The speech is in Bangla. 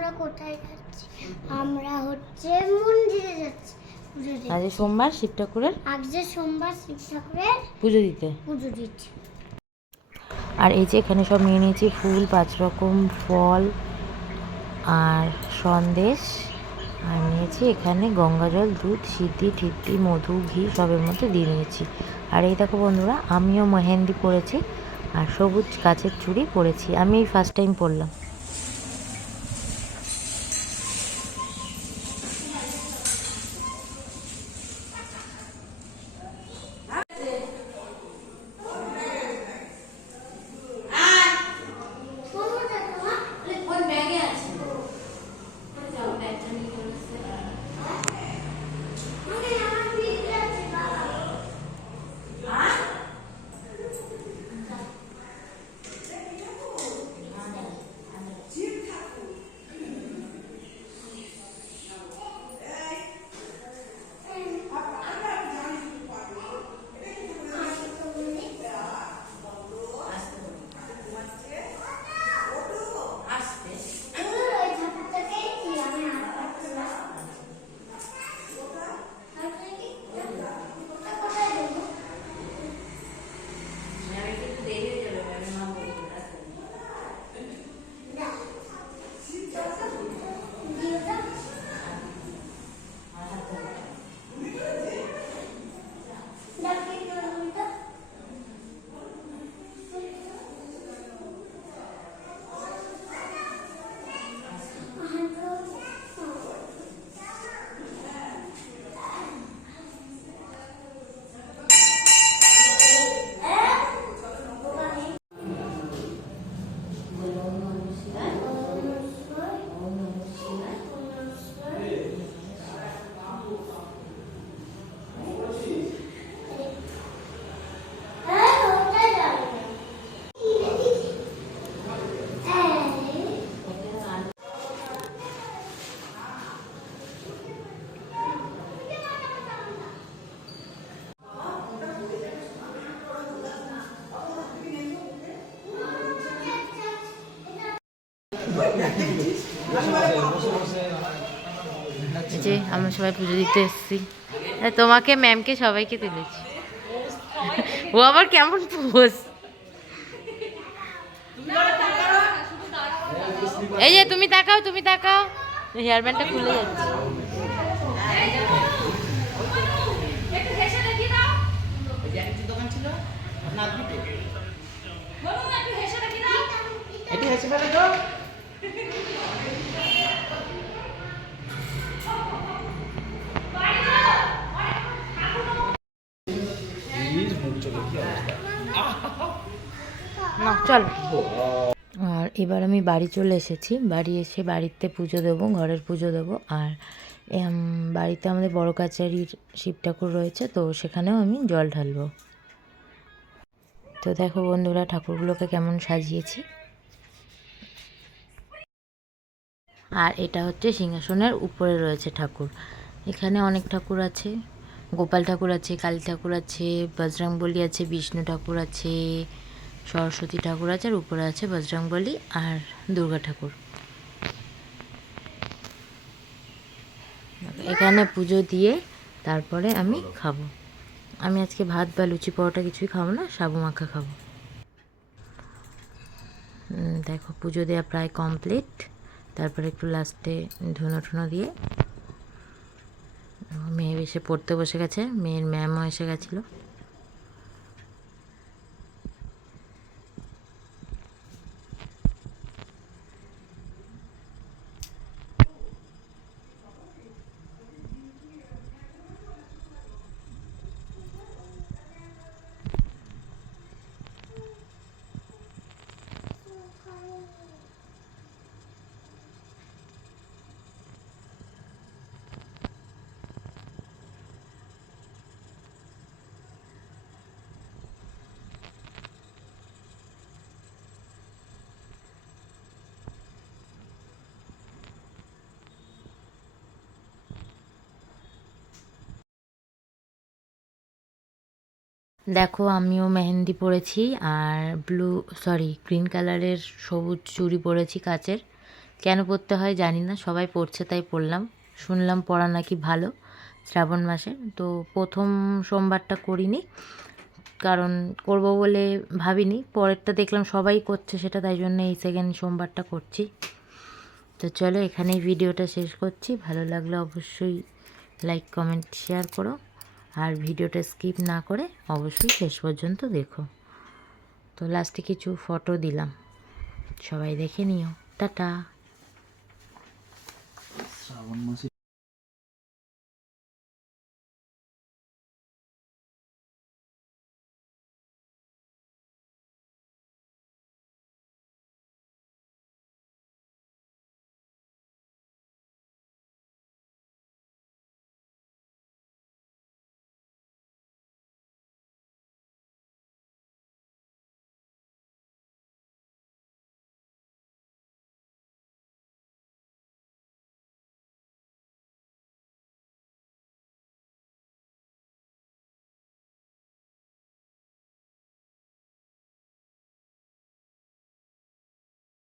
আমরা কোথায় যাচ্ছি? আমরা হচ্ছে মন্দিরে যাচ্ছি পুজো দিতে। আজ সোমবার শিব ঠাকুরের আজ সোমবার শিব ঠাকুরের পুজো দিতে। পুজো দিচ্ছি। আর এই যে এখানে সব নিয়ে নিয়েছি ফুল পাঁচ রকম ফল আর সন্দেশ। আর নিয়েছি এখানে গঙ্গাজল দুধ সিদ্ধি ঠিপ্পি মধু ঘি সবের মধ্যে দিয়ে নিয়েছি। আর এই দেখো বন্ধুরা আমিও মেহেন্দি পরেছি আর সবুজ গাছের চুড়ি পরেছি। আমি এই ফার্স্ট টাইম পরলাম। হ্যাঁ যে আমরা সবাই পুজো দিতে এসেছি। তোমাকে ম্যামকে সবাইকে তুলেছি। ও আবার কেমন পোজ এই যে, তুমি তাকাও তুমি তাকাও। হেয়ার ব্যান্ডটা খুলে যাচ্ছে। না চল। আর এবার আমি বাড়ি চলে এসেছি। বাড়ি এসে বাড়িতে পুজো দেবো, ঘরের পুজো দেবো। আর বাড়িতে আমাদের বড় কাচারির শিব ঠাকুর রয়েছে, তো সেখানেও আমি জল ঢালবো। তো দেখো বন্ধুরা, ঠাকুরগুলোকে কেমন সাজিয়েছি। আর এটা হচ্ছে সিংহাসনের উপরে রয়েছে ঠাকুর। এখানে অনেক ঠাকুর আছে। গোপাল ঠাকুর আছে, কালী ঠাকুর আছে, বজরংবলী আছে, বিষ্ণু ঠাকুর আছে, সরস্বতী ঠাকুর আছে, আর উপরে আছে বজরংবলী আর দুর্গা ঠাকুর। এখানে পুজো দিয়ে তারপরে আমি খাব। আমি আজকে ভাত বা লুচি পরোটা কিছুই খাব না, সাবু মাখা খাব। দেখো পুজো দেওয়া প্রায় কমপ্লিট তারপরে একটু লাস্টে ধুনো ঠুনো দিয়ে মেয়ে এসে পড়তে বসে গেছে মেয়ের ম্যামও এসে গেছিল। দেখো, আমিও মেহেন্দি পরেছি আর ব্লু সরি গ্রিন কালারের সবুজ চুড়ি পরেছি কাচের। কেন পড়তে হয় জানি না, সবাই পড়ছে তাই পড়লাম শুনলাম পড়া নাকি ভালো শ্রাবণ মাসে, তো প্রথম সোমবারটা করিনি, কারণ করব বলে ভাবিনি। পরেরটা দেখলাম সবাই করছে সেটা, তাই জন্য এই সেকেন্ড সোমবারটা করছি। তো চলো, এখানেই ভিডিওটা শেষ করছি। ভালো লাগলে অবশ্যই লাইক কমেন্ট শেয়ার করো। আর ভিডিওটা স্কিপ না করে অবশ্যই শেষ পর্যন্ত দেখো। তো লাস্টে কিছু ফটো দিলাম। সবাই দেখে নিও। টাটা। শ্রাবণ মাসে